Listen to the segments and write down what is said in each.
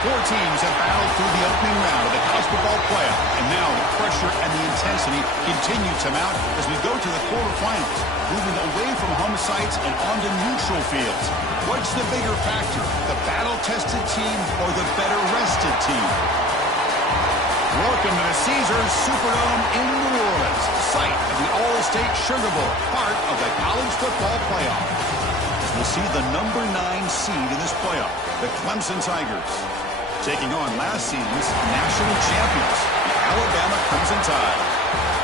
Four teams have battled through the opening round of the college football playoff, and now the pressure and the intensity continue to mount as we go to the quarterfinals, moving away from home sites and onto neutral fields. What's the bigger factor, the battle-tested team or the better-rested team? Welcome to the Caesars Superdome in New Orleans, site of the All-State Sugar Bowl, part of the college football playoff. As we'll see the number 9 seed in this playoff, the Clemson Tigers, taking on last season's national champions, the Alabama Crimson Tide.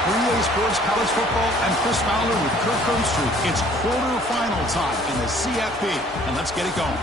For EA Sports College Football, I'm Chris Fowler with Kirk Herbstreit. It's quarterfinal time in the CFP, and let's get it going.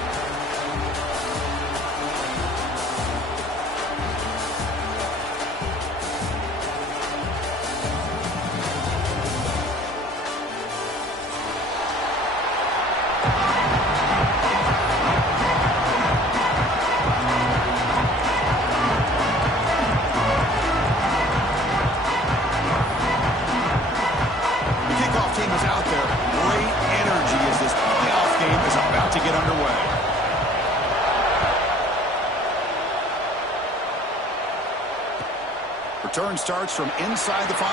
Return starts from inside the 5.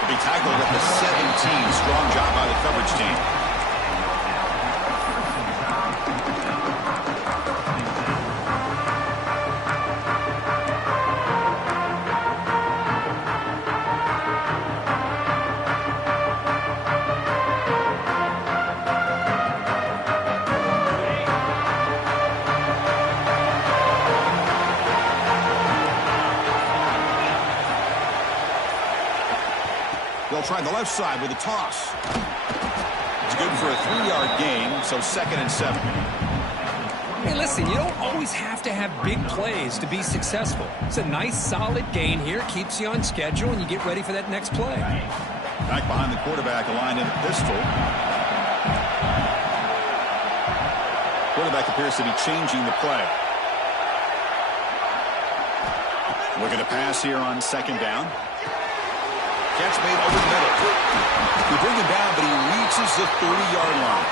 He'll be tackled at the 17. Strong job by the coverage team. They'll try the left side with a toss. It's good for a 3-yard gain, so 2nd and 7. Hey, listen, you don't always have to have big plays to be successful. It's a nice, solid gain here. Keeps you on schedule, and you get ready for that next play. Back behind the quarterback, aligned in a pistol. Quarterback appears to be changing the play. Looking to pass here on 2nd down. Catch made over the middle. We bring him down, but he reaches the 30-yard line.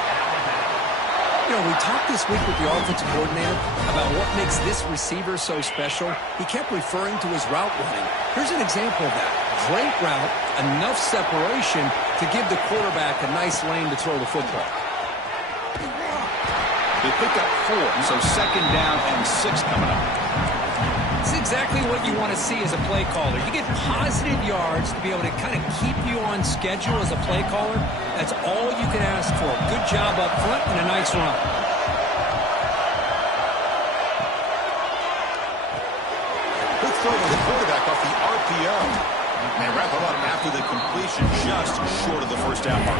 You know, we talked this week with the offensive coordinator about what makes this receiver so special. He kept referring to his route running. Here's an example of that. Great route, enough separation to give the quarterback a nice lane to throw the football. They pick up 4, so second down and 6 coming up. It's exactly what you want to see as a play caller. You get positive yards to be able to kind of keep you on schedule as a play caller. That's all you can ask for. Good job up front and a nice run. Good throw to the quarterback off the RPO. They wrap him up after the completion, just short of the first down mark.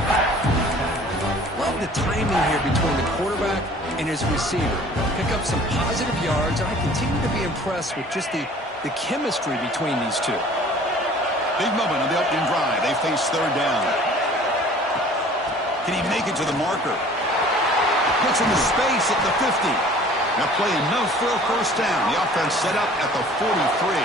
Love the timing here between the quarterback and his receiver. Pick up some positive yards, and I continue to be impressed with just the chemistry between these two. Big moment on the opening drive. They face third down. Can he make it to the marker? Puts in the space at the 50. Now play enough for a first down. The offense set up at the 43.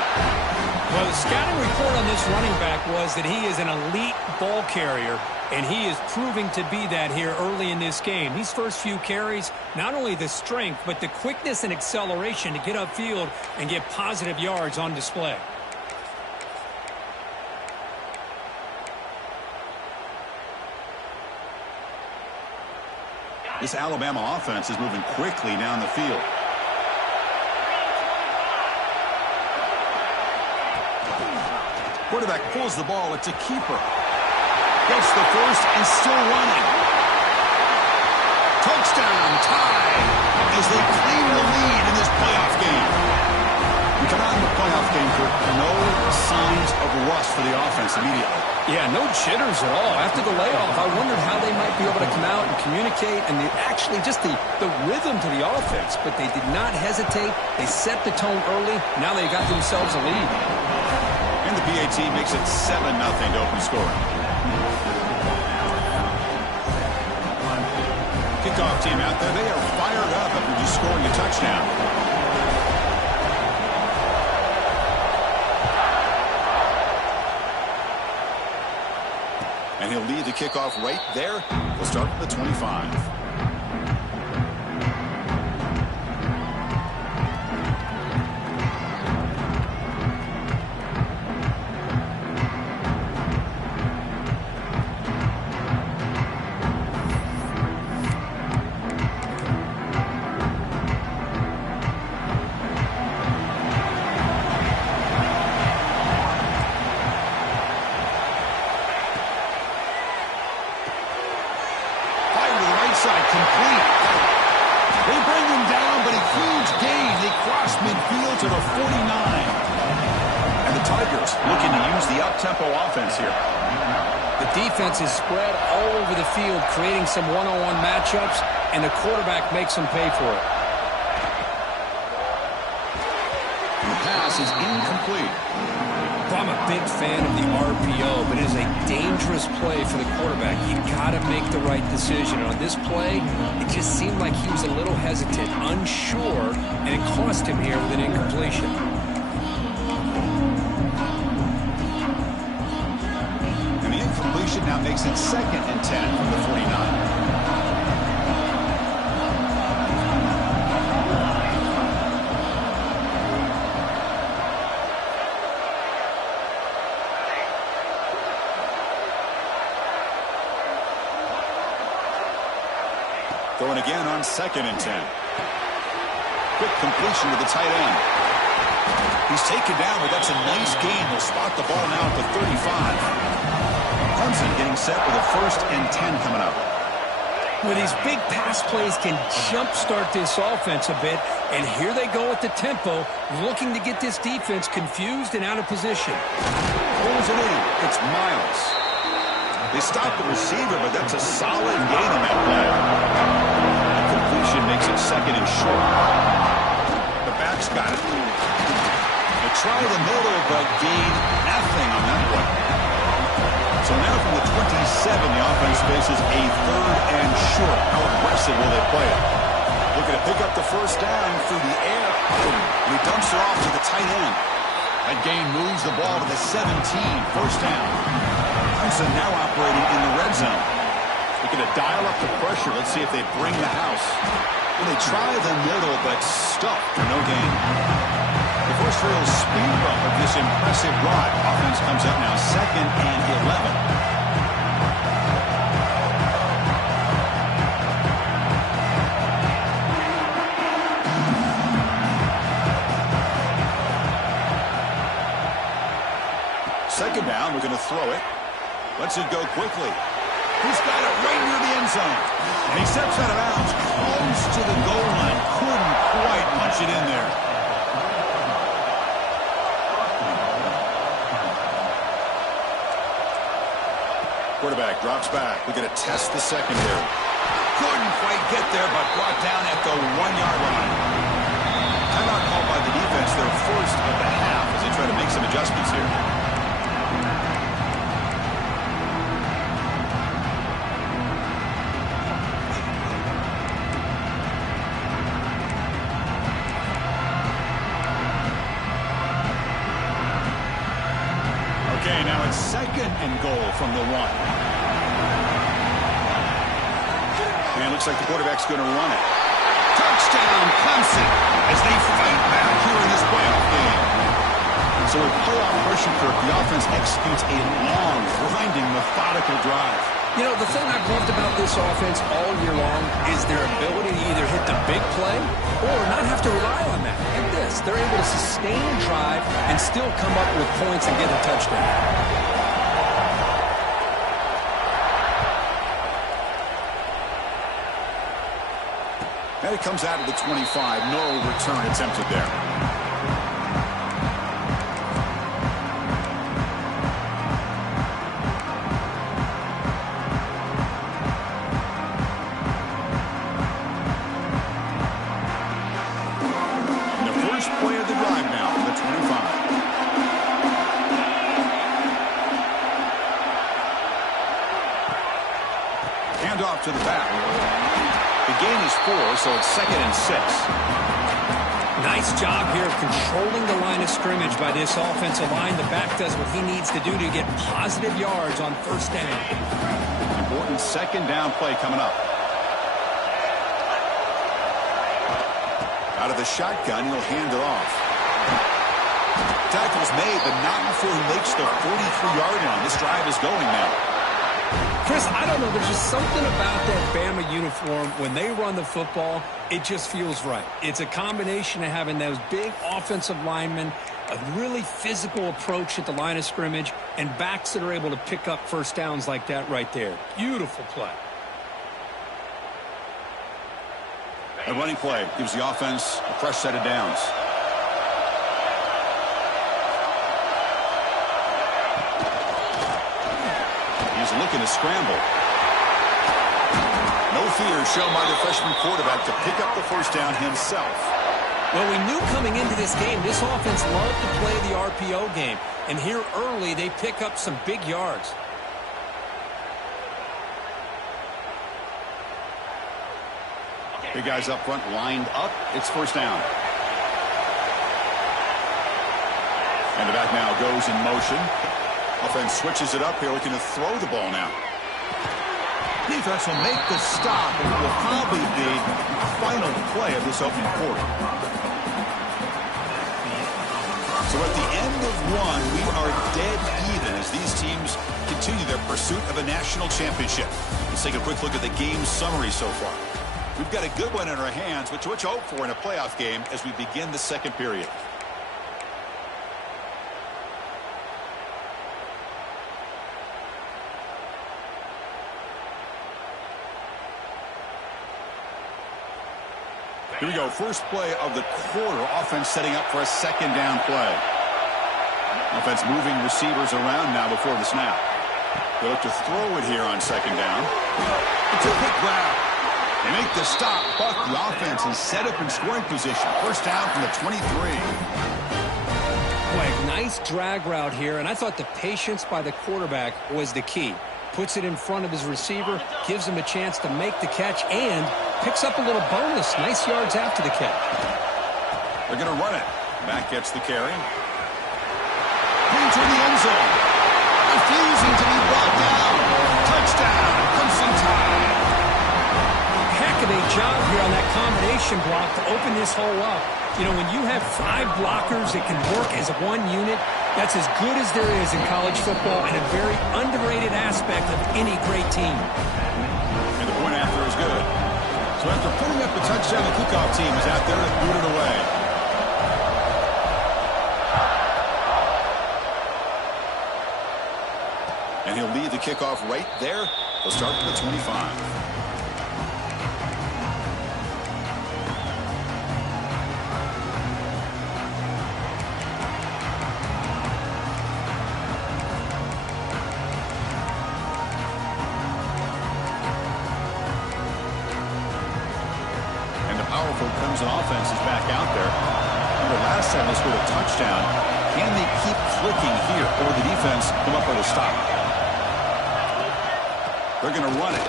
Well, the scouting report on this running back was that he is an elite ball carrier, and he is proving to be that here early in this game. These first few carries, not only the strength, but the quickness and acceleration to get upfield and get positive yards on display. This Alabama offense is moving quickly down the field. Quarterback pulls the ball. It's a keeper. Gets the first and still running. Touchdown, tie, as they claim the lead in this playoff game. We come out in the playoff game for no signs of rust for the offense immediately. Yeah, no jitters at all. After the layoff, I wondered how they might be able to come out and communicate and actually just the rhythm to the offense. But they did not hesitate. They set the tone early. Now they got themselves a lead. And the PAT makes it 7-0 to open scoring. Kickoff team out there. They are fired up after just scoring a touchdown. And he'll lead the kickoff right there. We'll start from the 25. Complete. They bring him down, but a huge gain. They cross midfield to the 49. And the Tigers looking to use the up-tempo offense here. The defense is spread all over the field, creating some one-on-one matchups, and the quarterback makes them pay for it. And the pass is incomplete. I'm a big fan of the RPO, but it is a dangerous play for the quarterback. You got to make the right decision. On this play, it just seemed like he was a little hesitant, unsure, and it cost him here with an incompletion. And the incompletion now makes it 2nd and 10 from the 49. Going again on 2nd and 10. Quick completion to the tight end. He's taken down, but that's a nice gain. They'll spot the ball now at the 35. Clemson getting set with a 1st and 10 coming up. Well, these big pass plays can jumpstart this offense a bit, and here they go at the tempo, looking to get this defense confused and out of position. Pulls it in. It's Miles. They stop the receiver, but that's a solid gain on that play. The completion makes it 2nd and short. The back's got it. They try the middle, but gain nothing on that play. So now from the 27, the offense faces a 3rd and short. How aggressive will they play it? Looking to pick up the first down through the air. And he dumps it off to the tight end. That gain moves the ball to the 17. First down. Clemson now operating in the red zone. Looking to dial up the pressure. Let's see if they bring the house. Well, they try the middle, but stuffed for no gain. The first real speed bump of this impressive drive. Offense comes up now 2nd and 11. Second down, we're going to throw it. Lets it go quickly. He's got it right near the end zone. And he steps out of bounds, close to the goal line. Couldn't quite punch it in there. Quarterback drops back. We're going to test the secondary. Couldn't quite get there, but brought down at the 1-yard line. Timeout called by the defense. Their first of the half as they try to make some adjustments here. Okay, now it's 2nd and goal from the 1. And looks like the quarterback's going to run it. Touchdown, Clemson, as they fight back here in this playoff game. So with playoff pressure proof, the offense executes a long, grinding, methodical drive. You know, the thing I've loved about this offense all year long is their ability to either hit the big play or not have to rely on that. Like this, they're able to sustain a drive and still come up with points and get a touchdown. And it comes out of the 25. No return attempted there. Play of the drive now from the 25. Hand off to the back. The gain is 4, so it's 2nd and 6. Nice job here of controlling the line of scrimmage by this offensive line. The back does what he needs to do to get positive yards on first down. Important 2nd down play coming up. Out of the shotgun, he'll hand it off. Tackle's made, but not before he makes the 43-yard line. This drive is going now. Chris, I don't know. There's just something about that Bama uniform. When they run the football, it just feels right. It's a combination of having those big offensive linemen, a really physical approach at the line of scrimmage, and backs that are able to pick up first downs like that right there. Beautiful play. A running play gives the offense a fresh set of downs. He's looking to scramble. No fear shown by the freshman quarterback to pick up the first down himself. Well, we knew coming into this game, this offense loved to play the RPO game. And here early, they pick up some big yards. Big guys up front lined up. It's first down. And the back now goes in motion. Offense switches it up here, looking to throw the ball now. Defense will make the stop, and it will probably be the final play of this opening quarter. So at the end of 1, we are dead even as these teams continue their pursuit of a national championship. Let's take a quick look at the game summary so far. We've got a good one in our hands, which to hope for in a playoff game as we begin the second period. Here we go. First play of the quarter. Offense setting up for a second down play. Offense moving receivers around now before the snap. They look to throw it here on second down. It's a quick grab. They make the stop, but the offense is set up in scoring position. First down from the 23. Boy, nice drag route here, and I thought the patience by the quarterback was the key. Puts it in front of his receiver, gives him a chance to make the catch, and picks up a little bonus. Nice yards after the catch. They're going to run it. Back gets the carry. Into the end zone. Refusing to be brought down. Touchdown, Clemson Tide. job here on that combination block to open this hole up. You know, when you have 5 blockers that can work as one unit, that's as good as there is in college football and a very underrated aspect of any great team. And the point after is good. So after putting up the touchdown, the kickoff team is out there to boot it away. And he'll lead the kickoff right there. He'll start from the 25. Clemson offense is back out there. Remember last time they scored a touchdown. Can they keep clicking here, or the defense come up with a stop? They're going to run it.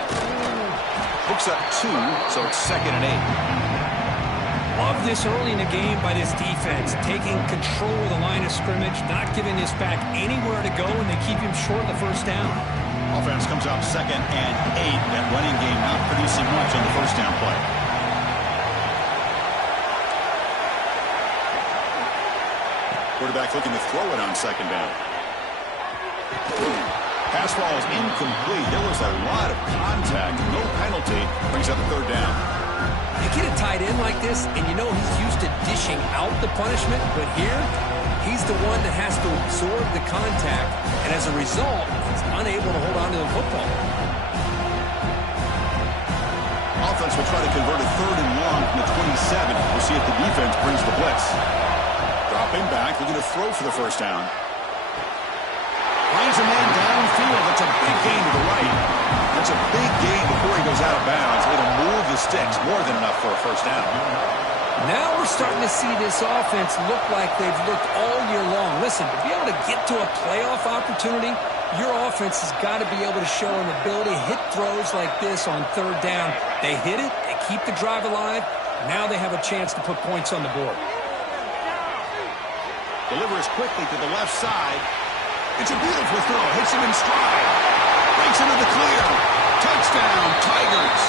Hooks up 2, so it's 2nd and 8. Love this early in the game by this defense, taking control of the line of scrimmage, not giving this back anywhere to go, and they keep him short of the first down. Offense comes out 2nd and 8. That running game not producing much on the first down play. Quarterback looking to throw it on 2nd down. Pass ball is incomplete. There was a lot of contact. No penalty. Brings up 3rd down. You get a tight end like this, and you know he's used to dishing out the punishment, but here, he's the one that has to absorb the contact, and as a result, he's unable to hold on to the football. Offense will try to convert a 3rd and long from the 27. We'll see if the defense brings the blitz. Dropping back, looking to throw for the first down. Finds a man downfield. That's a big gain to the right. That's a big gain before he goes out of bounds. It'll move the sticks, more than enough for a first down. Now we're starting to see this offense look like they've looked all year long. Listen, to be able to get to a playoff opportunity, your offense has got to be able to show an ability to hit throws like this on 3rd down. They hit it, they keep the drive alive. Now they have a chance to put points on the board. Delivers quickly to the left side. It's a beautiful throw. Hits him in stride. Breaks into the clear. Touchdown, Tigers.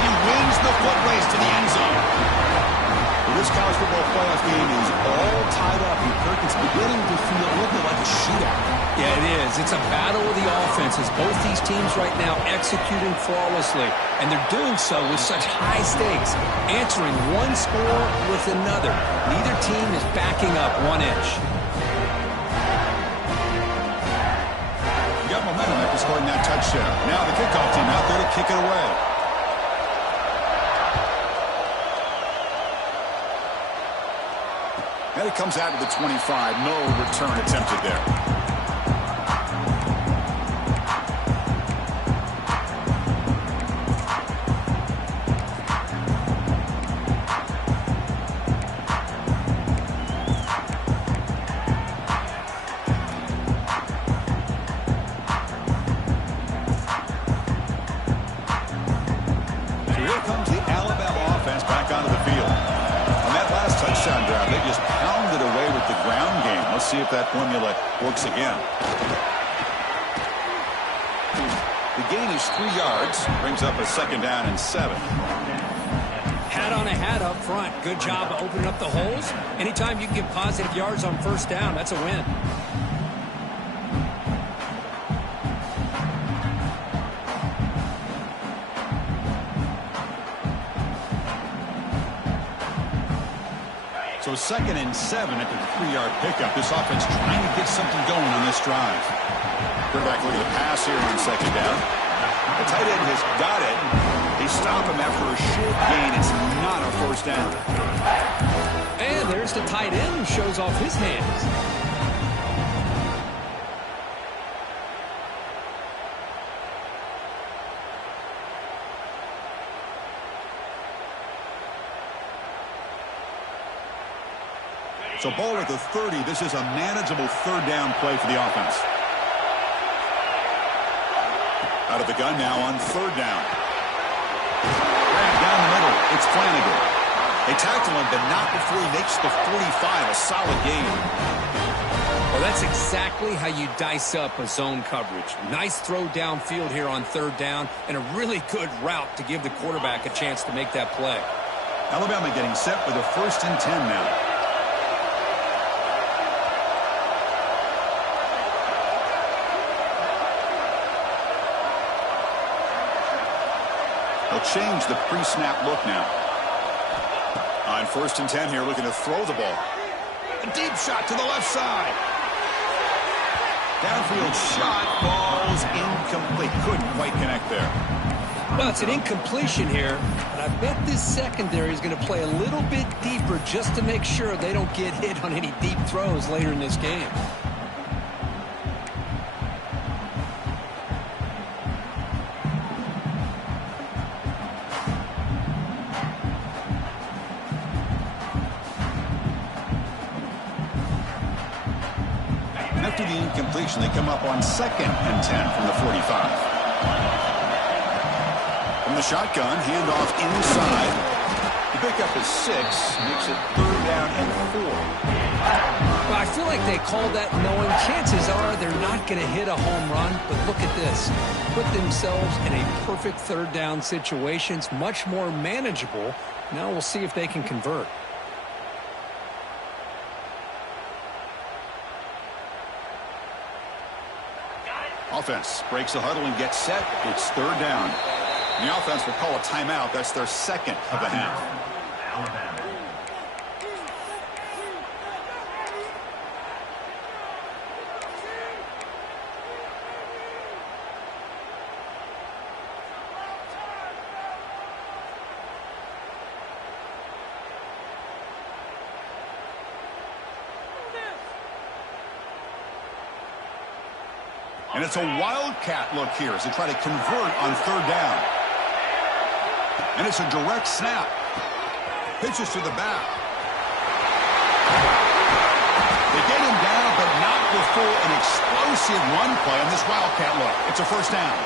He wins the foot race to the end zone. Well, this college football playoff game is all tied up. And Kirk, it's beginning to feel a little like a shootout. Yeah, it is. It's a battle of the offenses. Both these teams right now executing flawlessly. And they're doing so with such high stakes. Answering one score with another. Neither team is backing up 1 inch. You got momentum after scoring that touchdown. Now the kickoff team out there to kick it away. And it comes out to the 25. No return attempted there. See if that formula works again. The gain is 3 yards. Brings up a 2nd down and 7. Hat on a hat up front. Good job of opening up the holes. Anytime you can get positive yards on first down, that's a win. So 2nd and 7 after the 3-yard pickup. This offense trying to get something going on this drive. Quarterback looking to pass here on 2nd down. The tight end has got it. They stop him after a short gain. It's not a first down. And there's the tight end who shows off his hands. So ball at the 30. This is a manageable 3rd down play for the offense. Out of the gun now on 3rd down. Grab down the middle. It's Flanagan. They tackle him, but not before he makes the 45. A solid gain. Well, that's exactly how you dice up a zone coverage. Nice throw downfield here on third down, and a really good route to give the quarterback a chance to make that play. Alabama getting set with a 1st and 10 now. They'll change the pre-snap look now. On 1st and 10 here, looking to throw the ball. A deep shot to the left side. Downfield shot, ball's incomplete. Couldn't quite connect there. Well, it's an incompletion here, but I bet this secondary is going to play a little bit deeper just to make sure they don't get hit on any deep throws later in this game. After the incompletion, they come up on 2nd and 10 from the 45. From the shotgun, handoff inside. The pickup is 6, makes it 3rd down and 4. Well, I feel like they called that knowing chances are they're not going to hit a home run, but look at this. Put themselves in a perfect 3rd down situation. It's much more manageable. Now we'll see if they can convert. Offense breaks the huddle and gets set. It's 3rd down. And the offense will call a timeout. That's their 2nd of the half. And it's a wildcat look here as they try to convert on 3rd down. And it's a direct snap. Pitches to the back. They get him down, but not before an explosive run play on this wildcat look. It's a 1st down.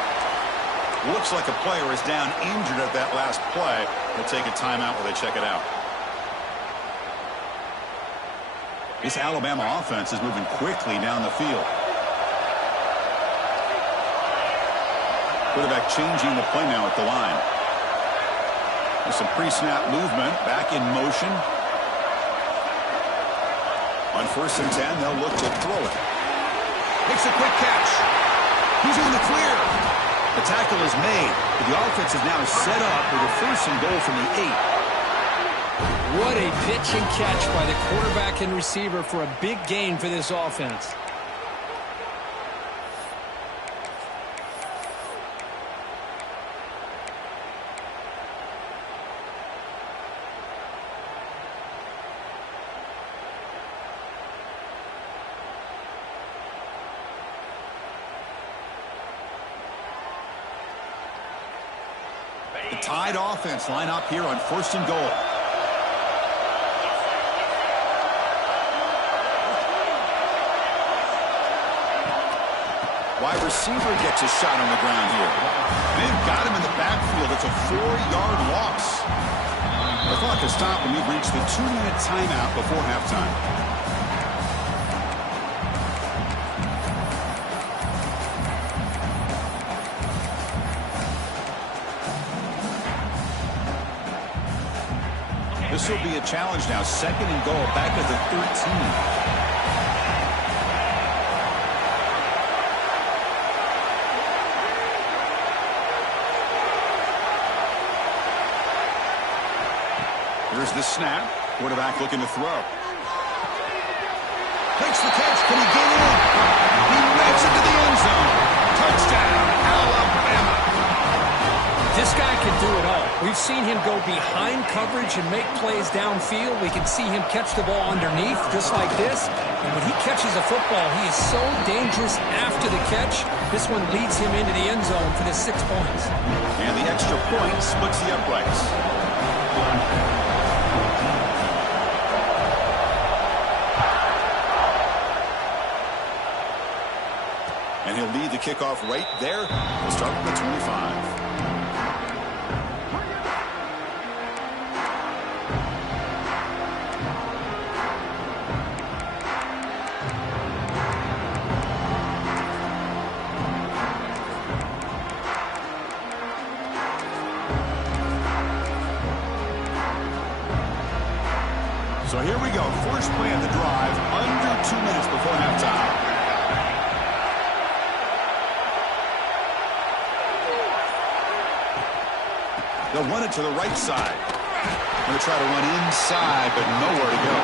Looks like a player is down injured at that last play. They'll take a timeout while they check it out. This Alabama offense is moving quickly down the field. Quarterback changing the play now at the line. With some pre-snap movement, back in motion. On 1st and 10, they'll look to throw it. Makes a quick catch. He's in the clear. The tackle is made, but the offense is now set up with a 1st and goal from the 8. What a pitch and catch by the quarterback and receiver for a big gain for this offense. The Tide offense line up here on 1st and goal. Wide receiver gets a shot on the ground here. They've got him in the backfield. It's a 4-yard loss. The clock has stopped and we've reached the 2-minute timeout before halftime. This will be a challenge now. 2nd and goal, back at the 13. Here's the snap. Quarterback looking to throw. Makes the catch. Can he get in? He rips into the end zone. Touchdown, Alabama. This guy can do it all. We've seen him go behind coverage and make plays downfield. We can see him catch the ball underneath just like this. And when he catches a football, he is so dangerous after the catch. This one leads him into the end zone for the 6 points. And the extra point splits the uprights. And he'll lead the kickoff right there. We'll start with the 25. So here we go. First play of the drive, under 2 minutes before halftime. They'll run it to the right side. Going to try to run inside, but nowhere to go.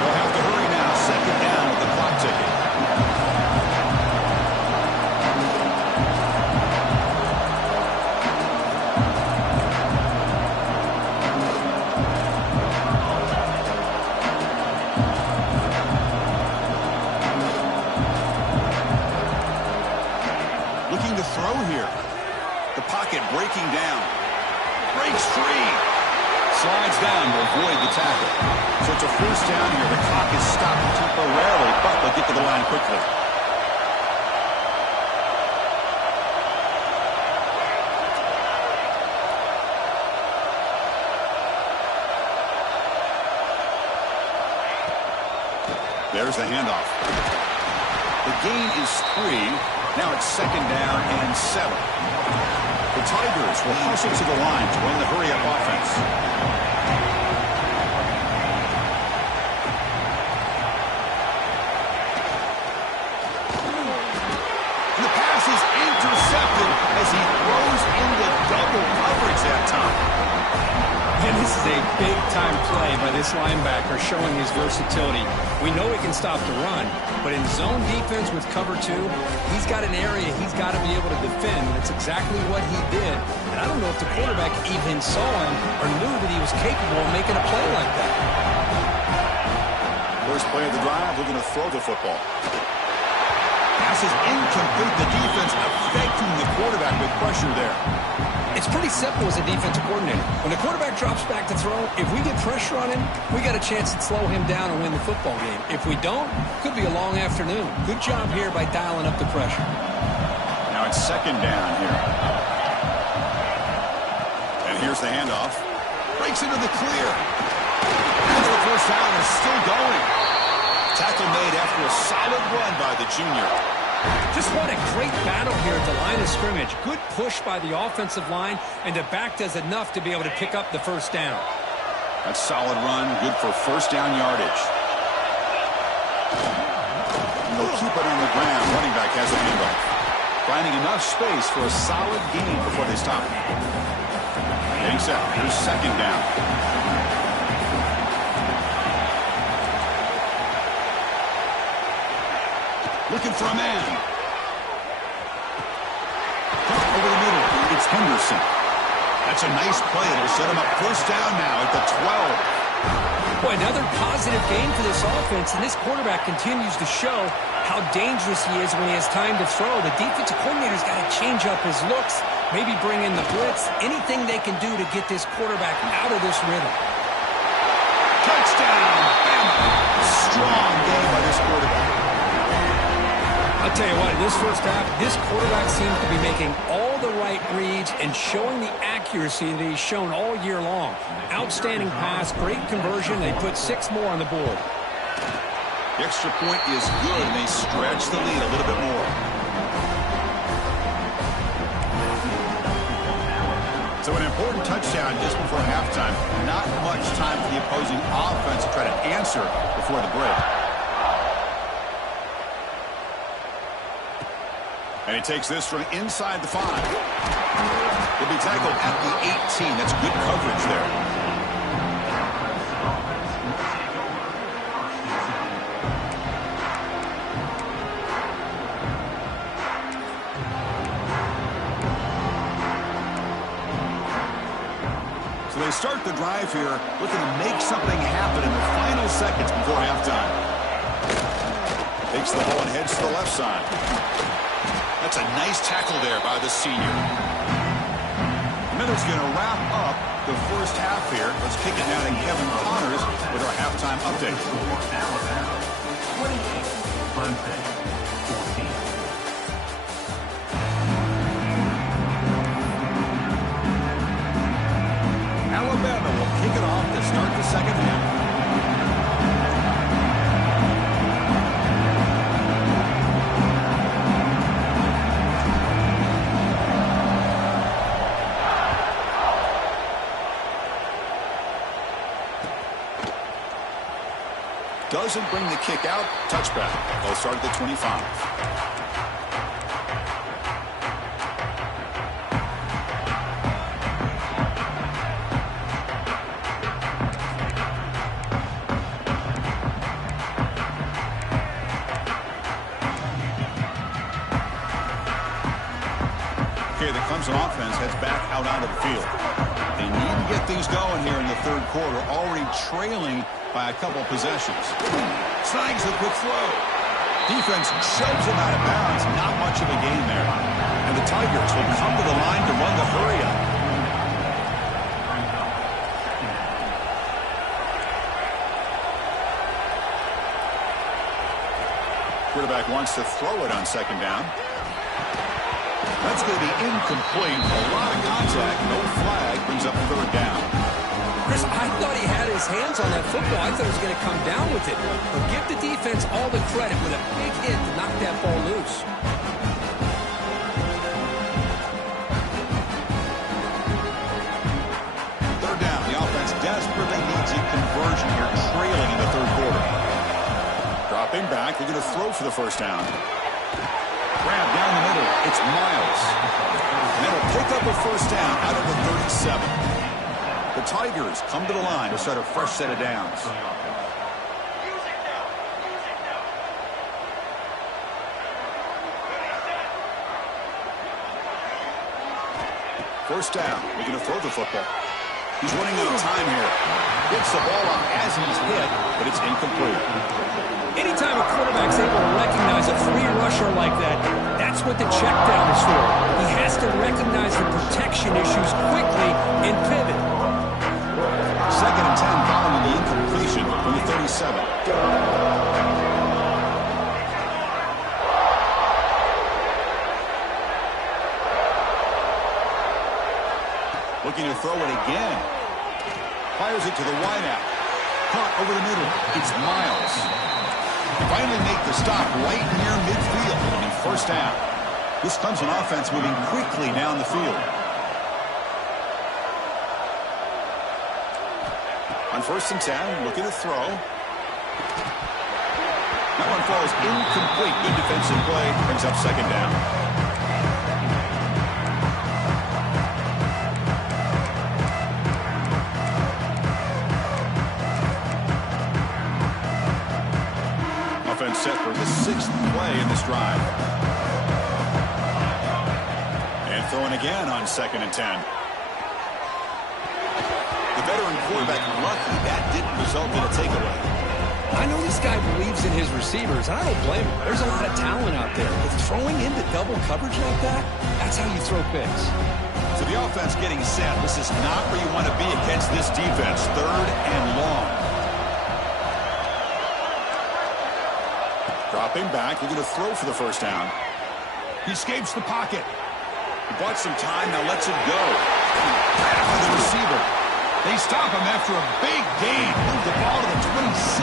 They'll have to hurry now. Second down with the clock ticking. Looking to throw here. The pocket breaking down. Breaks free. Slides down to avoid the tackle. So it's a first down here. The clock is stopped temporarily, but they'll get to the line quickly. There's the handoff. The gain is 3. Now it's second down and 7. The Tigers will hustle to the line to run the hurry-up offense. And the pass is intercepted as he throws into double coverage that time. And this is a big-time play by this linebacker showing his versatility. We know he can stop the run, but in zone defense with cover 2, he's got an area he's got to be able to defend. That's exactly what he did. And I don't know if the quarterback even saw him or knew that he was capable of making a play like that. First play of the drive, looking to throw the football. Pass is incomplete. The defense affecting the quarterback with pressure there. It's pretty simple as a defensive coordinator. When the quarterback drops back to throw, if we get pressure on him, we got a chance to slow him down and win the football game. If we don't, could be a long afternoon. Good job here by dialing up the pressure. Now it's second down here. And here's the handoff. Breaks into the clear. As the first down is still going. Tackle made after a solid run by the junior. Just what a great battle here at the line of scrimmage. Good push by the offensive line, and the back does enough to be able to pick up the first down. That's solid run, good for first down yardage. And they'll keep it on the ground. Running back has a handoff. Finding enough space for a solid gain before they stop. Getting set. Here's second down. Looking for a man. Over the middle, it's Henderson. That's a nice play. It'll set him up first down now at the 12. Boy, another positive game for this offense, and this quarterback continues to show how dangerous he is when he has time to throw. The defensive coordinator's got to change up his looks, maybe bring in the blitz, anything they can do to get this quarterback out of this rhythm. Touchdown! Strong game by this quarterback. I'll tell you what, in this first half, this quarterback seems to be making all the right reads and showing the accuracy that he's shown all year long. Outstanding pass, great conversion. They put 6 more on the board. The extra point is good, and they stretch the lead a little bit more. So an important touchdown just before halftime. Not much time for the opposing offense to try to answer before the break. And he takes this from inside the 5. He'll be tackled at the 18. That's good coverage there. So they start the drive here, looking to make something happen in the final seconds before halftime. Takes the ball and heads to the left side. That's a nice tackle there by the senior. Miller's going to wrap up the first half here. Let's kick it now to Kevin Connors with our halftime update. Alabama, 28, Clemson, 14. Alabama will kick it off to start the second half. doesn't bring the kick out. Touchback. They'll start at the 25. The Clemson offense heads back out onto the field. They need to get things going here in the third quarter, already trailing by a couple possessions. Snags a quick throw. Defense shoves him out of bounds. Not much of a gain there. And the Tigers will come to the line to run the hurry-up. Quarterback wants to throw it on second down. That's going to be incomplete. A lot of contact. No flag. Brings up third down. Chris, I thought he had his hands on that football. I thought he was going to come down with it. But give the defense all the credit with a big hit to knock that ball loose. Third down. The offense desperately needs a conversion here, trailing in the third quarter. Dropping back. They're going to throw for the first down. Grab down the middle. It's Miles. And that'll pick up a first down out of the 37. The Tigers come to the line to start a fresh set of downs. First down. We're going to throw the football. He's running out of time here. Gets the ball up as he's hit, but it's incomplete. Anytime a quarterback's able to recognize a free rusher like that, that's what the check down is for. He has to recognize the protection issues quickly and pivot. Second and 10 following the incompletion from the 37. Looking to throw it again. Fires it to the wideout. Caught over the middle. It's Miles. Finally make the stop right near midfield. And first down. This Clemson offense moving quickly down the field. On first and 10, looking to throw. That one falls incomplete. Good defensive play. Brings up second down. Offense set for the sixth play in this drive. And throwing again on second and 10. The veteran quarterback lucky that didn't result in a takeaway. I know this guy believes in his receivers. I don't blame him. There's a lot of talent out there. But throwing into double coverage like that, that's how you throw picks. So the offense getting set. This is not where you want to be against this defense. Third and long. Dropping back, looking to throw for the first down. He escapes the pocket. He bought some time, now lets it go. After the receiver. They stop him after a big gain. Move the ball to the 26.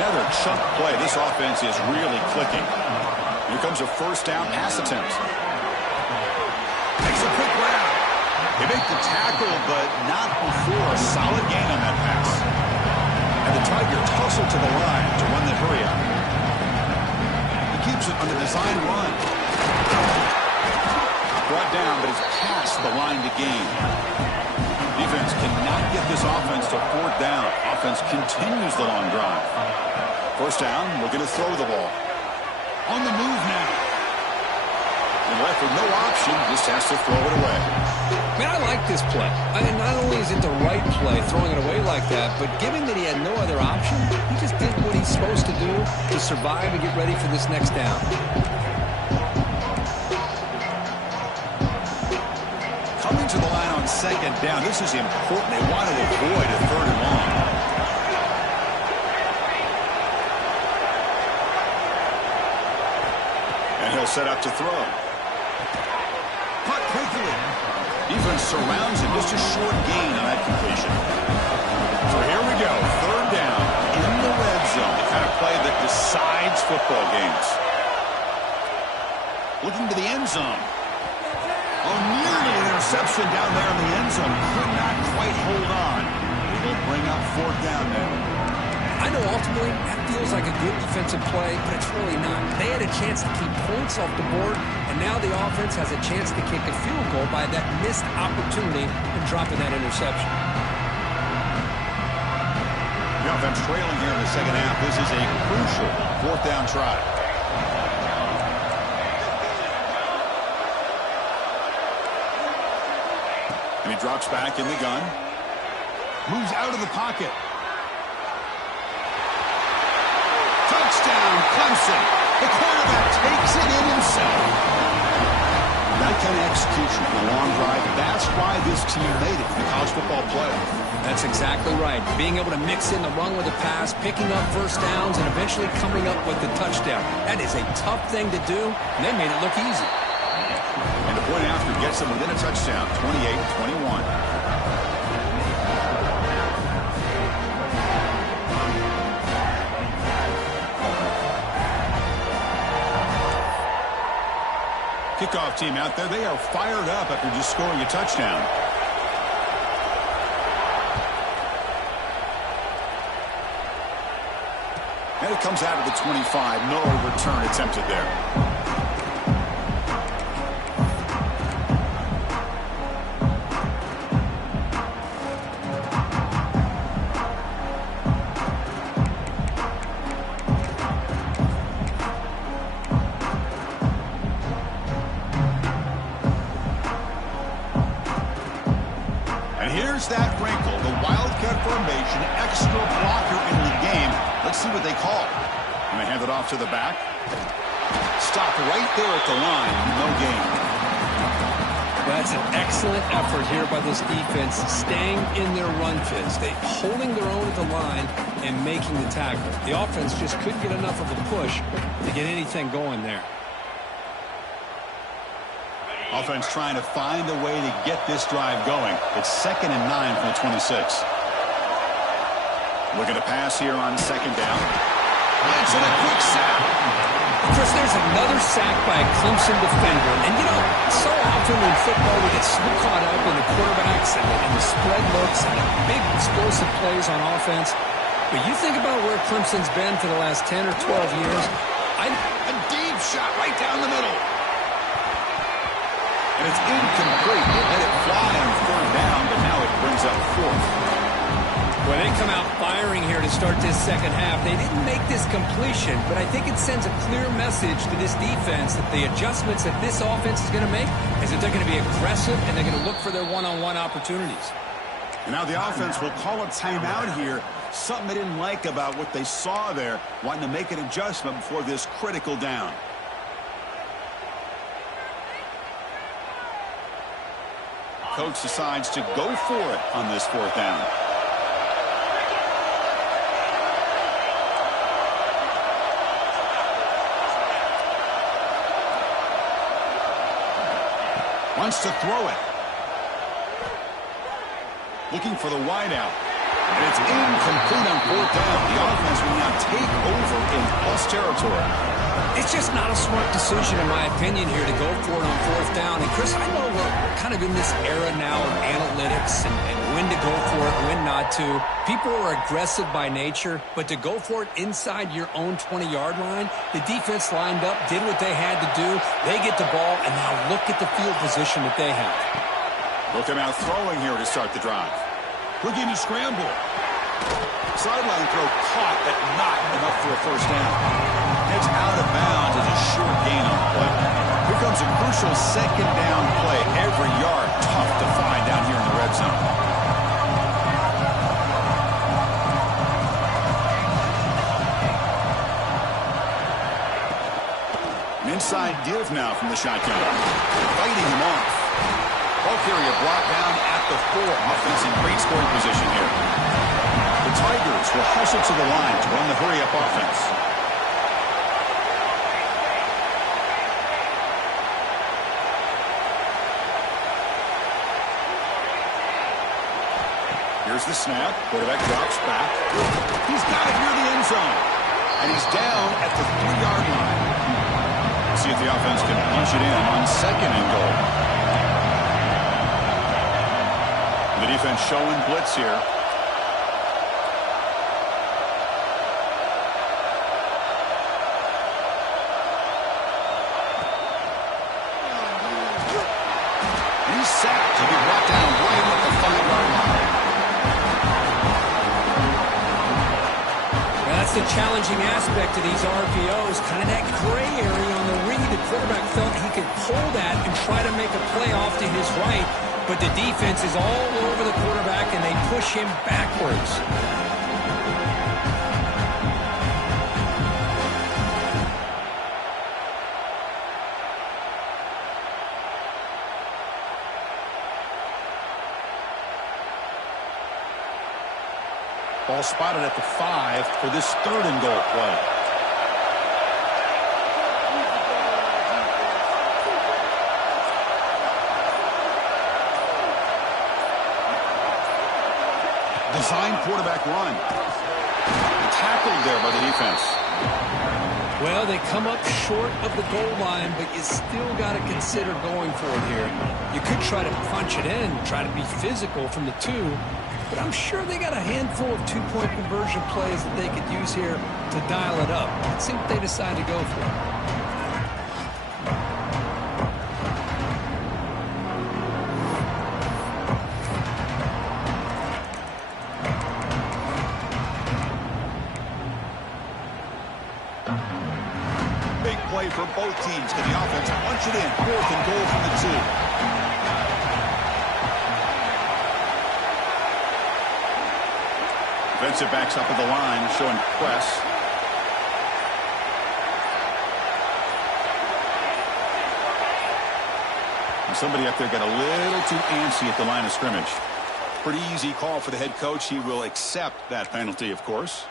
Another chunk play. This offense is really clicking. Here comes a first down pass attempt. Makes a quick grab. They make the tackle, but not before a solid gain on that pass. And the Tigers hustle to the line to run the hurry-up. He keeps it on the design run. Brought down, but it's past the line to gain. Defense cannot get this offense to fourth down. Offense continues the long drive. First down, looking to throw the ball. On the move now. And left with no option, just has to throw it away. Man, I like this play. I mean, not only is it the right play, throwing it away like that, but given that he had no other option, he just did what he's supposed to do to survive and get ready for this next down. Coming to the line on second down, this is important. They want to avoid a third and long. And he'll set up to throw. Caught quickly. Defense surrounds him. Just a short gain on that completion. So here we go. Third down in the red zone. The kind of play that decides football games. Looking to the end zone. Oh, nearly an interception down there in the end zone. Could not quite hold on. He will bring up fourth down there. I know ultimately that feels like a good defensive play, but it's really not. They had a chance to keep points off the board, and now the offense has a chance to kick a field goal by that missed opportunity and dropping that interception. The offense trailing here in the second half. This is a crucial fourth down try. And he drops back in the gun. Moves out of the pocket. Touchdown, Clemson. The quarterback takes it in himself. That kind of execution on a long drive, that's why this team made it in the college football playoff. That's exactly right. Being able to mix in the run with the pass, picking up first downs, and eventually coming up with the touchdown. That is a tough thing to do, and they made it look easy. And the point after gets them within a touchdown, 28-21. Kickoff team out there, they are fired up after just scoring a touchdown. And it comes out of the 25. No return attempted there. Here's that wrinkle, the Wildcat formation, extra blocker in the game. Let's see what they call. And they hand it off to the back. Stop right there at the line. No gain. That's an excellent effort here by this defense, staying in their run fist. They holding their own at the line and making the tackle. The offense just couldn't get enough of a push to get anything going there. Offense trying to find a way to get this drive going. It's 2nd and 9 from the 26. Looking to pass here on 2nd down. It's a quick sack. Chris, there's another sack by a Clemson defender. And, you know, so often in football we get so caught up in the quarterbacks and the spread looks and the big explosive plays on offense. But you think about where Clemson's been for the last 10 or 12 years. A deep shot right down the middle. And it's incomplete. They let it fly on 3rd down, but now it brings up 4th. Well, they come out firing here to start this second half. They didn't make this completion, but I think it sends a clear message to this defense that the adjustments that this offense is going to make is that they're going to be aggressive and they're going to look for their one-on-one opportunities. And now the offense will call a timeout here. Something they didn't like about what they saw there, wanting to make an adjustment before this critical down. Coach decides to go for it on this 4th down. Wants to throw it. Looking for the wideout. And it's incomplete on 4th down. The offense will now take over in plus territory. It's just not a smart decision, in my opinion, here to go for it on 4th down. And, Chris, I know we're kind of in this era now of analytics and when to go for it, when not to. People are aggressive by nature, but to go for it inside your own 20-yard line, the defense lined up, did what they had to do. They get the ball, and now look at the field position that they have. Looking out throwing here to start the drive. Looking to scramble. Sideline throw caught, but not enough for a 1st down. It's out of bounds as a short gain on the play. Here comes a crucial 2nd down play. Every yard tough to find down here in the red zone. An inside give now from the shotgun. Fighting him off. Ball carrier brought down at the 4. Offense in great scoring position here. The Tigers will hustle to the line to run the hurry-up offense. Here's the snap. Quarterback drops back. He's got it near the end zone. And he's down at the 3-yard line. See if the offense can punch it in on 2nd and goal. The defense showing blitz here. just a challenging aspect to these RPOs, kind of that gray area on the read. The quarterback felt he could pull that and try to make a play off to his right, but the defense is all over the quarterback, and they push him backwards. Ball spotted at the 5 for this 3rd and goal play. Design quarterback run. Tackled there by the defense. Well, they come up short of the goal line, but you still got to consider going for it here. You could try to punch it in, try to be physical from the 2, but I'm sure they got a handful of 2-point conversion plays that they could use here to dial it up. Let's see what they decide to go for. Big play for both teams. Can the offense punch it in? 4th and goal from the 2. Defensive backs up at the line, showing press. And somebody up there got a little too antsy at the line of scrimmage. Pretty easy call for the head coach. He will accept that penalty, of course.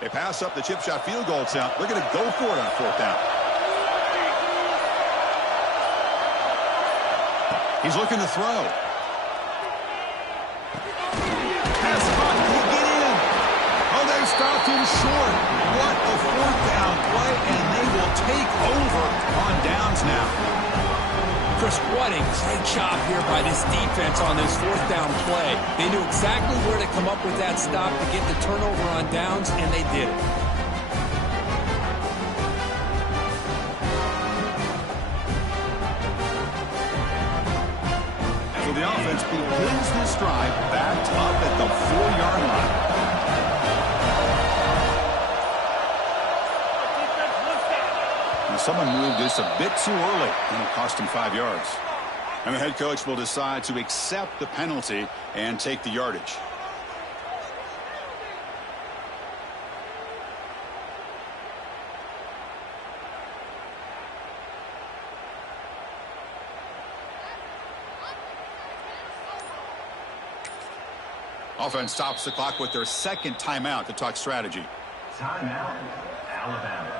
They pass up the chip shot field goal attempt. They're going to go for it on 4th down. He's looking to throw. Pass caught. Can he get in? Oh, they stopped him short. What a 4th down play, and they will take over on downs now. Chris, what a great job here by this defense on this 4th down play. They knew exactly where to come up with that stop to get the turnover on downs, and they did it. So the offense begins this drive backed up at the 4-yard line. Someone moved this a bit too early, and it cost him 5 yards. And the head coach will decide to accept the penalty and take the yardage. Offense stops the clock with their 2nd timeout to talk strategy. Timeout, Alabama.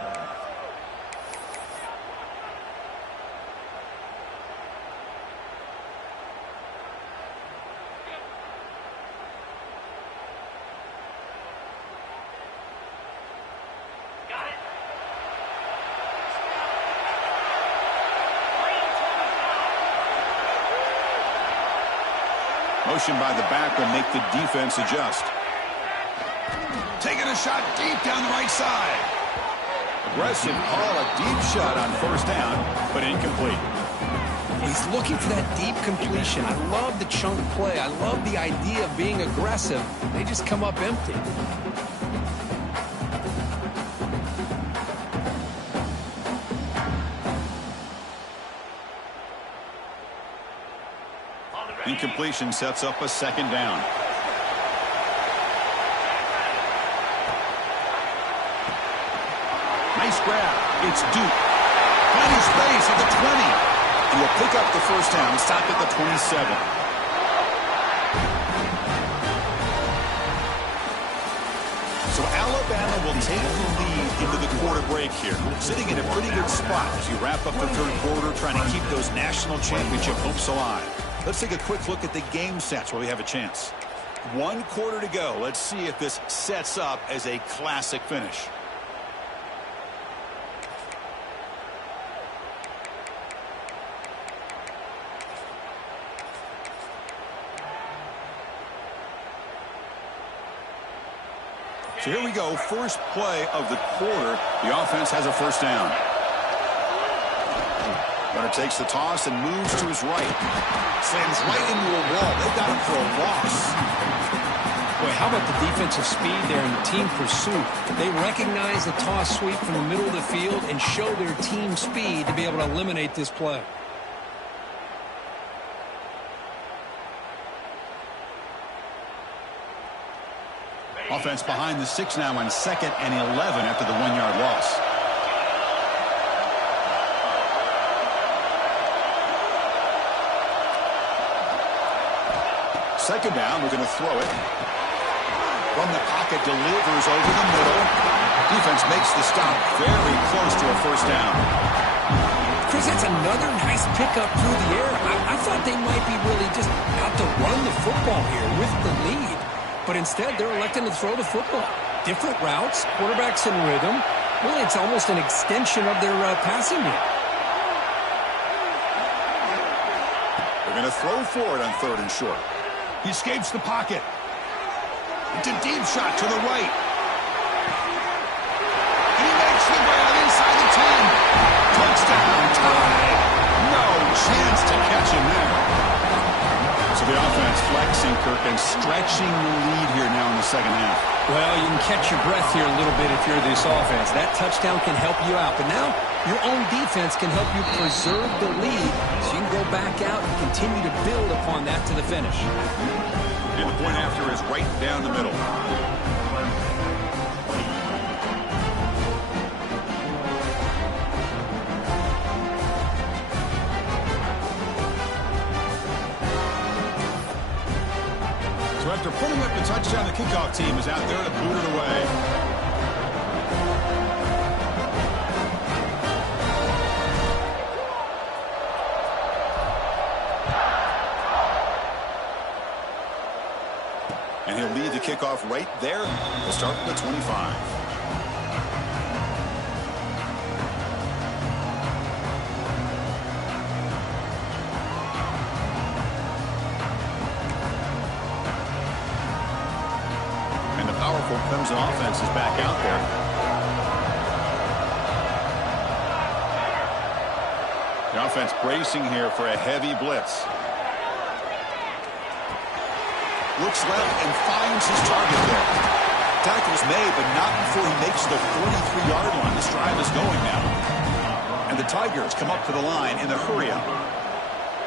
Motion by the back will make the defense adjust. Taking a shot deep down the right side. Aggressive call, a deep shot on 1st down, but incomplete. He's looking for that deep completion. I love the chunk play. I love the idea of being aggressive. They just come up empty. Incompletion sets up a 2nd down. Nice grab. It's Duke. Finding space at the 20. And will pick up the 1st down. Stop at the 27. So Alabama will take the lead into the quarter break here. Sitting in a pretty good spot as you wrap up the 3rd quarter, trying to keep those national championship hopes alive. Let's take a quick look at the game sets where we have a chance. 1 quarter to go. Let's see if this sets up as a classic finish. So here we go, first play of the quarter. The offense has a first down. Runner takes the toss and moves to his right. Slams right into a wall. They got him for a loss. Boy, how about the defensive speed there in the team pursuit? They recognize the toss sweep from the middle of the field and show their team speed to be able to eliminate this play. Offense behind the 6 now on 2nd and 11 after the 1-yard loss. Second down, we're going to throw it. From the pocket, delivers over the middle. Defense makes the stop very close to a first down. Chris, that's another nice pickup through the air. I thought they might be really just out to run the football here with the lead. But instead, they're electing to throw the football. Different routes, quarterbacks in rhythm. Really, it's almost an extension of their passing game. They're going to throw for it on 3rd and short. He escapes the pocket. It's a deep shot to the right. And he makes the grab inside the 10. Touchdown, tie. No chance to catch him there. So the offense flexing, Kirk, and stretching the lead here now in the second half. Well, you can catch your breath here a little bit if you're this offense. That touchdown can help you out. But now your own defense can help you preserve the lead so you can go back out and continue to build upon that to the finish. And the point after is right down the middle. So after putting up the touchdown, the kickoff team is out there to boot it away. And he'll lead the kickoff right there. We'll start with the 25. And the powerful Clemson offense is back out there. The offense bracing here for a heavy blitz. Looks left and finds his target there. Tackle's made, but not before he makes the 43-yard line. This drive is going now. And the Tigers come up to the line in the hurry-up.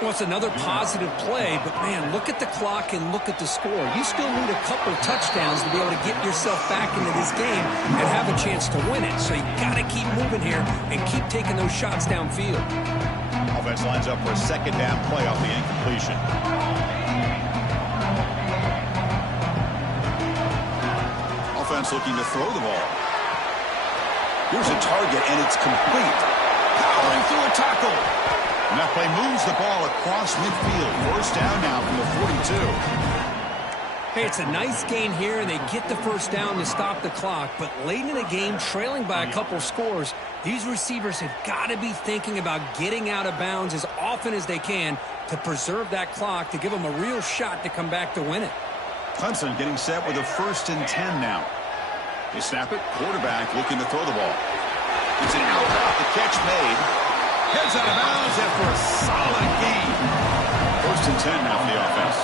Well, it's another positive play, but, man, look at the clock and look at the score. You still need a couple of touchdowns to be able to get yourself back into this game and have a chance to win it. So you got to keep moving here and keep taking those shots downfield. Offense lines up for a second down play off the incompletion. Offense looking to throw the ball. Here's a target, and it's complete. Powering through a tackle. And that play moves the ball across midfield. First down now from the 42. Hey, it's a nice gain here, and they get the first down to stop the clock. But late in the game, trailing by a couple scores, these receivers have got to be thinking about getting out of bounds as often as they can to preserve that clock, to give them a real shot to come back to win it. Clemson getting set with a 1st and 10 now. They snap it. Quarterback looking to throw the ball. It's an out route. The catch made. Heads out of bounds after a solid gain. 1st and 10 now for the offense.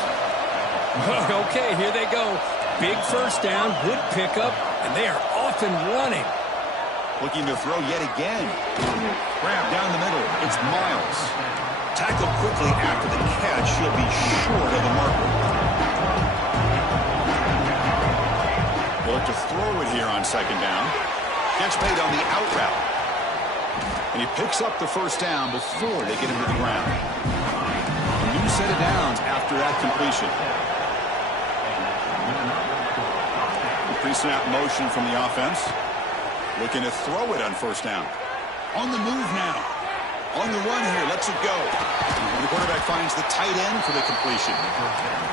Okay, here they go. Big first down, good pickup, and they are off and running. Looking to throw yet again. Grab down the middle. It's Miles. Tackled quickly after the catch. He'll be short of the marker. They'll look to throw it here on second down. Catch made on the out route. And he picks up the first down before they get him to the ground. A new set of downs after that completion. Pre-snap motion from the offense. Looking to throw it on first down. On the move now. On the run here. Lets it go. And the quarterback finds the tight end for the completion.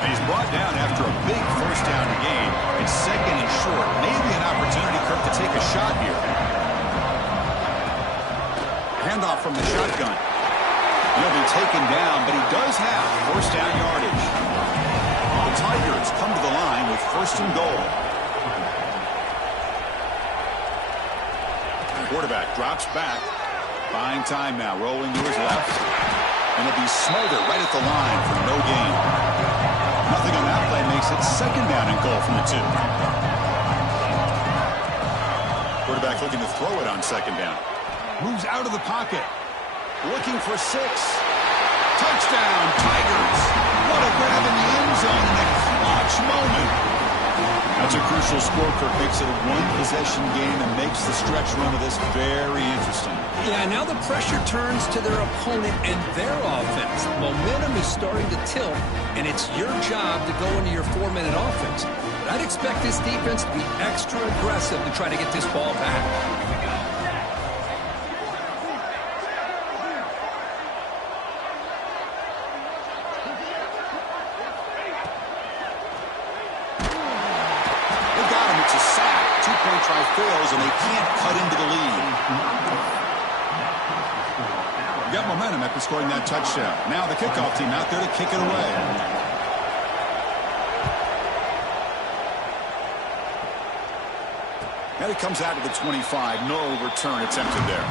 And he's brought down after a big first down game. It's 2nd and short. Maybe an opportunity, Kirk, to take a shot here. Handoff from the shotgun. He'll be taken down, but he does have first down yardage. The Tigers come to the line with 1st and goal. Quarterback drops back. Buying time now. Rolling to his left. And it'll be Smolder right at the line for no gain. Nothing on that play makes it second down and goal from the 2. Quarterback looking to throw it on second down. Moves out of the pocket. Looking for 6. Touchdown, Tigers. What a grab in the end zone in a clutch moment. That's a crucial score, Kirk. Makes it a one-possession game and makes the stretch run of this very interesting. Yeah, now the pressure turns to their opponent and their offense. Momentum is starting to tilt, and it's your job to go into your 4-minute offense. But I'd expect this defense to be extra aggressive to try to get this ball back. Try fails, and they can't cut into the lead. Got momentum after scoring that touchdown. Now the kickoff team out there to kick it away. And it comes out to the 25. No return attempted there.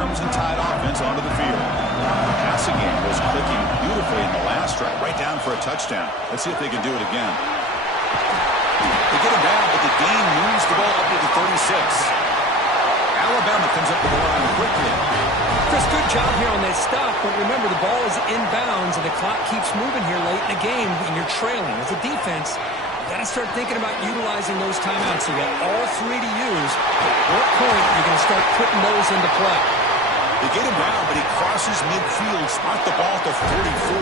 Clemson Tide offense onto the field. The passing game was clicking beautifully in the last drive, right down for a touchdown. Let's see if they can do it again. They get him down, but the gain moves the ball up to the 36. Alabama comes up with the line quickly. Chris, good job here on that stop, but remember the ball is inbounds and the clock keeps moving here late in the game and you're trailing. As a defense, you got to start thinking about utilizing those timeouts. You got all 3 to use. At what point you're going to start putting those into play? They get him down, but he crosses midfield, spot the ball at the 44.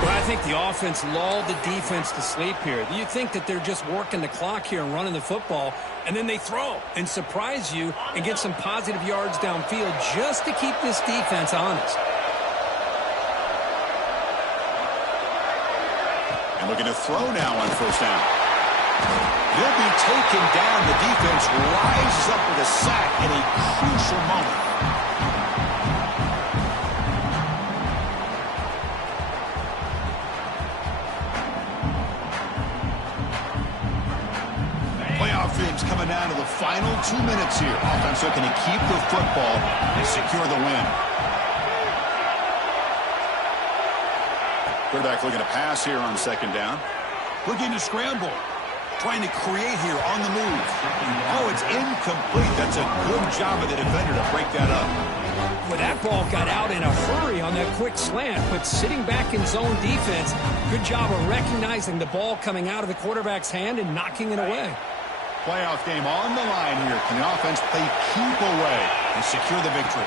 Well, I think the offense lulled the defense to sleep here. You think that they're just working the clock here and running the football, and then they throw and surprise you and get some positive yards downfield just to keep this defense honest. And looking to throw now on first down. He'll be taken down. The defense rises up with a sack in a crucial moment. Playoff dreams coming down to the final 2 minutes here. Offense looking to keep the football and secure the win. Quarterback looking to pass here on second down. Looking to scramble. Trying to create here on the move. Oh, it's incomplete. That's a good job of the defender to break that up. Well, that ball got out in a hurry on that quick slant, but sitting back in zone defense, good job of recognizing the ball coming out of the quarterback's hand and knocking it away. Playoff game on the line here. Can the offense play keep away and secure the victory?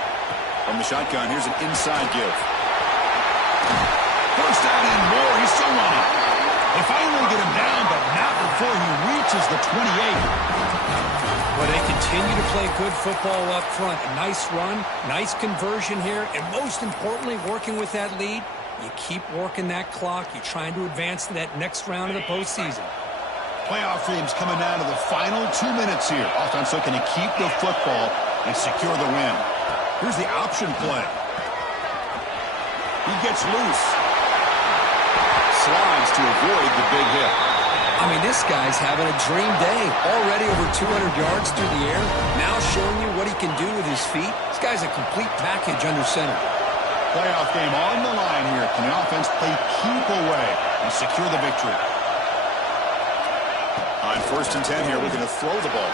From the shotgun, here's an inside give. First down and more. He's still running. They finally get him down, but not before he reaches the 28. Well, they continue to play good football up front. A nice run, nice conversion here, and most importantly, working with that lead, you keep working that clock. You're trying to advance to that next round of the postseason. Playoff dreams coming down to the final 2 minutes here. Offense looking to keep the football and secure the win. Here's the option play. He gets loose. Slides to avoid the big hit. I mean, this guy's having a dream day. Already over 200 yards through the air. Now showing you what he can do with his feet. This guy's a complete package under center. Playoff game on the line here. Can the offense play keep away and secure the victory? On first and 10 here, looking to throw the ball.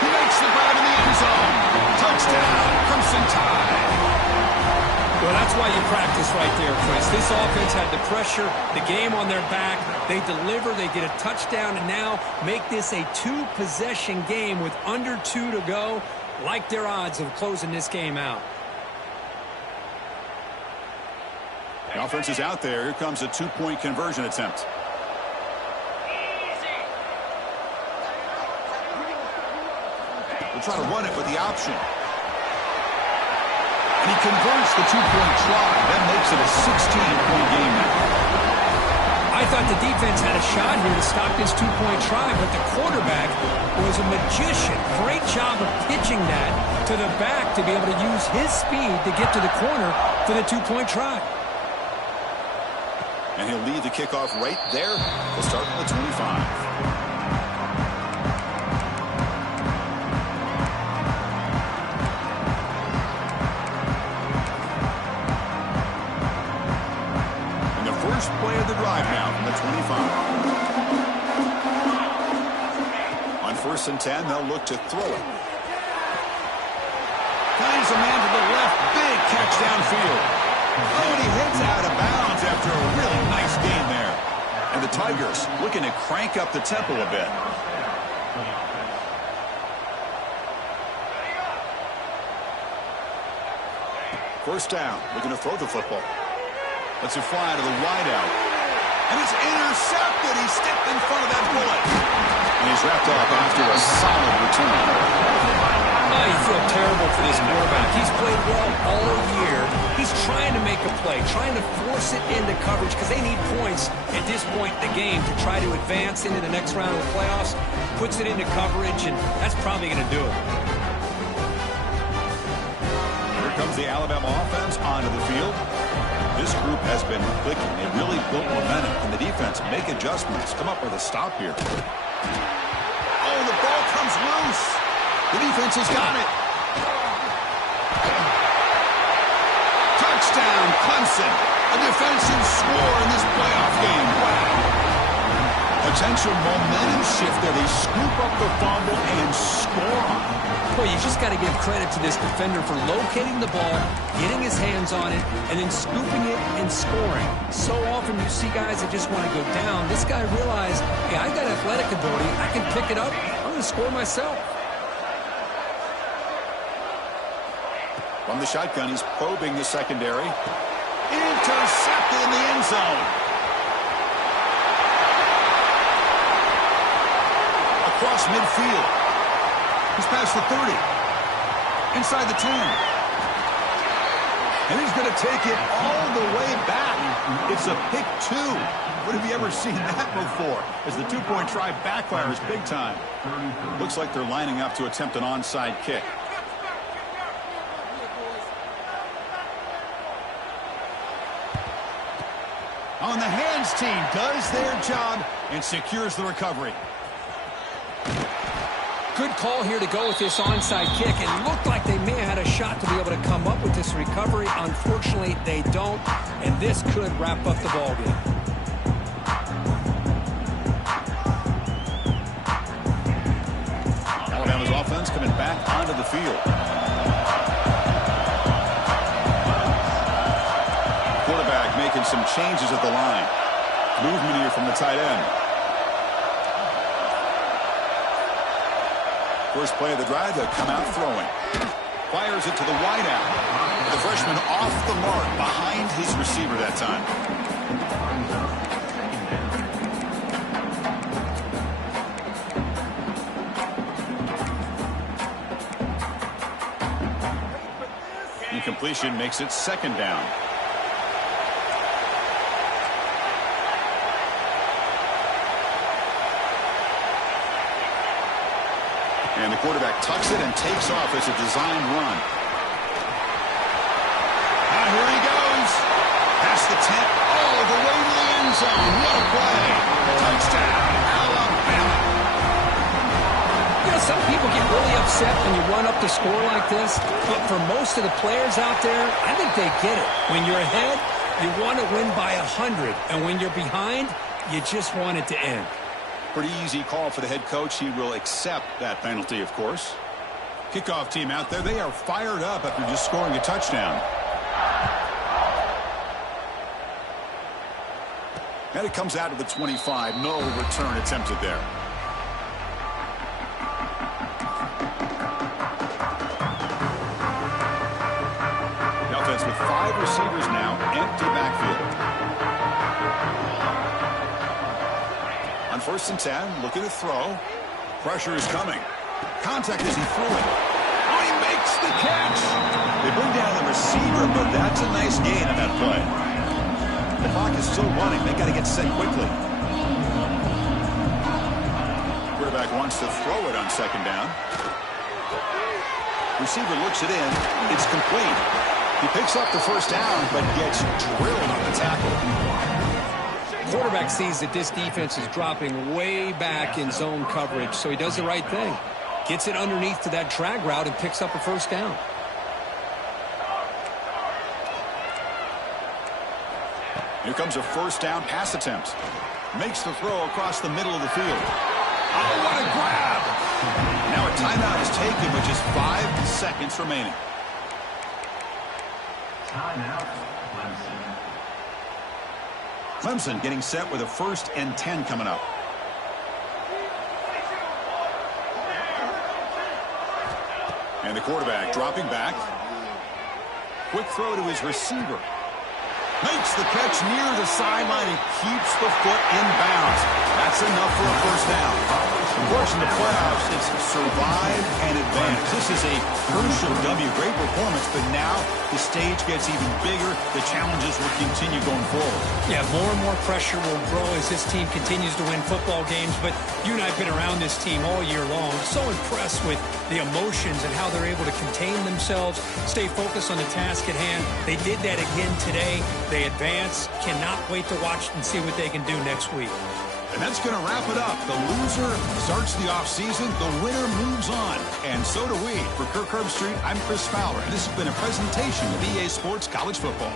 He makes the grab in the end zone. Touchdown, Clemson Tide. Well, that's why you practice right there, Chris. This offense had the pressure, the game on their back. They deliver, they get a touchdown, and now make this a 2-possession game with under 2 to go. Like their odds of closing this game out. The offense is out there. Here comes a 2-point conversion attempt. We'll try to run it with the option. And he converts the 2-point try. That makes it a 16-point game now. I I thought the defense had a shot here to stop this two-point try, but the quarterback was a magician. Great job of pitching that to the back to be able to use his speed to get to the corner for the two-point try. And he'll lead the kickoff right there. We'll start with the 25. First play of the drive now from the 25. On 1st and 10, they'll look to throw it. Finds a man to the left. Big catch downfield. Oh, and he heads out of bounds after a really nice game there. And the Tigers looking to crank up the tempo a bit. First down, looking to throw the football. Lets it fly to the wideout. And it's intercepted. He stepped in front of that bullet. And he's wrapped up after a solid return. Oh, you feel terrible for this quarterback. He's played well all year. He's trying to make a play, trying to force it into coverage because they need points at this point in the game to try to advance into the next round of the playoffs. Puts it into coverage, and that's probably going to do it. Here comes the Alabama offense onto the field. This group has been clicking. They really built momentum. And the defense make adjustments. Come up with a stop here. Oh, the ball comes loose. The defense has got it. Touchdown, Clemson. A defensive score in this playoff game. Wow. Potential momentum shift there. They scoop up the fumble and score on it. Well, you just got to give credit to this defender for locating the ball, getting his hands on it, and then scooping it and scoring. So often you see guys that just want to go down. This guy realized, hey, I got athletic ability. I can pick it up. I'm going to score myself. From the shotgun, he's probing the secondary. Intercepted in the end zone. Across midfield. He's past the 30. Inside the 10. And he's going to take it all the way back. It's a pick 2. When have you ever seen that before? As the two-point try backfires big time. Looks like they're lining up to attempt an onside kick. On the hands team does their job and secures the recovery. Good call here to go with this onside kick. It looked like they may have had a shot to be able to come up with this recovery. Unfortunately, they don't, and this could wrap up the ball game. Alabama's offense coming back onto the field. Quarterback making some changes at the line. Movement here from the tight end. First play of the drive, they'll come out throwing. Fires it to the wideout. The freshman off the mark behind his receiver that time. Incompletion makes it 2nd down. And the quarterback tucks it and takes off as a designed run. Now here he goes. Past the 10, all the way to the end zone. What a play. Touchdown, Alabama. You know, some people get really upset when you run up the score like this, but for most of the players out there, I think they get it. When you're ahead, you want to win by 100, and when you're behind, you just want it to end. Pretty easy call for the head coach. He will accept that penalty, of course. Kickoff team out there, they are fired up after just scoring a touchdown. And it comes out to the 25. No return attempted there. The offense with 5 receivers now, empty backfield. On 1st and 10, looking to throw. Pressure is coming. Contact as he threw it. Oh, he makes the catch. They bring down the receiver, but that's a nice gain on that play. The clock is still running. They got to get set quickly. Quarterback wants to throw it on second down. Receiver looks it in. It's complete. He picks up the first down, but gets drilled on the tackle. Quarterback sees that this defense is dropping way back in zone coverage, so he does the right thing. Gets it underneath to that drag route and picks up a first down. Here comes a first down pass attempt. Makes the throw across the middle of the field. Oh, what a grab! Now a timeout is taken with just 5 seconds remaining. Timeout, Clemson. Clemson getting set with a 1st and 10 coming up. And the quarterback dropping back. Quick throw to his receiver. Makes the catch near the sideline and keeps the foot in bounds. That's enough for a first down. Of course, in the playoffs, it's survive and advance. This is a crucial W. Great performance, but now the stage gets even bigger. The challenges will continue going forward. Yeah, more and more pressure will grow as this team continues to win football games, but you and I have been around this team all year long. So impressed with the emotions and how they're able to contain themselves, stay focused on the task at hand. They did that again today. They advance. Cannot wait to watch and see what they can do next week. And that's going to wrap it up. The loser starts the offseason. The winner moves on. And so do we. For Kirk Herbstreit, I'm Chris Fowler. And this has been a presentation of EA Sports College Football.